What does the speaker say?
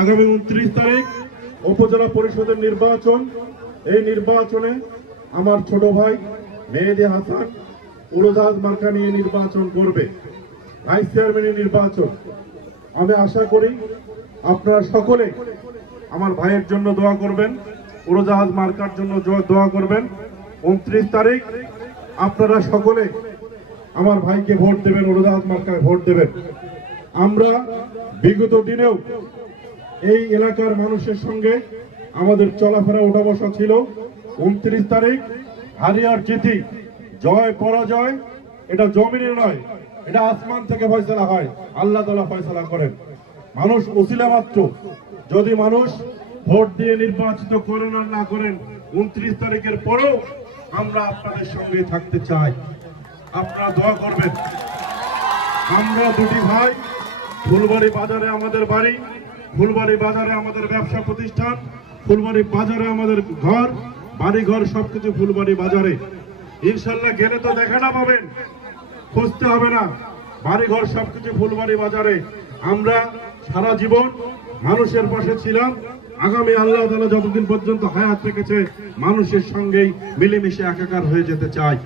আগামী উনত্রিশ তারিখ উপজেলা পরিষদের নির্বাচন। এই নির্বাচনে আমার ছোট ভাই মেহেদি হাসান উড়োজাহাজ মার্কা নিয়ে নির্বাচন করবে। ভাইস চেয়ারম্যানের নির্বাচন। আমি আশা করি আপনারা সকলে আমার ভাইয়ের জন্য দোয়া করবেন উড়োজাহাজ মার্কার জন্য দোয়া করবেন। উনত্রিশ তারিখ আপনারা সকলে আমার ভাইকে ভোট দেবেন উড়োজাহাজ মার্কায় ভোট দেবেন। আমরা বিগত দিনেও এই এলাকার মানুষের সঙ্গে আমাদের চলাফেরা ওঠা বসা ছিল। উনত্রিশ তারিখ, হারিয়ার চিঠি, জয় পরাজয়, এটা জমিনে নয়, এটা আসমান থেকে ফয়সলা হয়, আল্লাহ তালা ফয়সলা করেন। মানুষ উসিলা মাত্র। যদি মানুষ ভোট দিয়ে নির্বাচিত করেন আর না করেন, উনত্রিশ তারিখের পরেও আমরা আপনাদের সঙ্গে থাকতে চাই। আপনারা দোয়া করবেন। আমরা দুটি ভাই, ফুলবাড়ি বাজারে আমাদের বাড়ি ফুলবাড়ি বাজারে আমাদের ব্যবসা প্রতিষ্ঠান, ফুলবাড়ি বাজারে আমাদের ঘর বাড়ি ঘর সবকিছু ফুলবাড়ি বাজারে। ইনশাল্লাহ গেলে তো দেখা না পাবেন, খুঁজতে হবে না। বাড়ি ঘর সবকিছু ফুলবাড়ি বাজারে। আমরা সারা জীবন মানুষের পাশে ছিলাম। আগামী আল্লাহ তালা যতদিন পর্যন্ত হায়াত রেখেছে, মানুষের সঙ্গেই মিলেমিশে একাকার হয়ে যেতে চাই।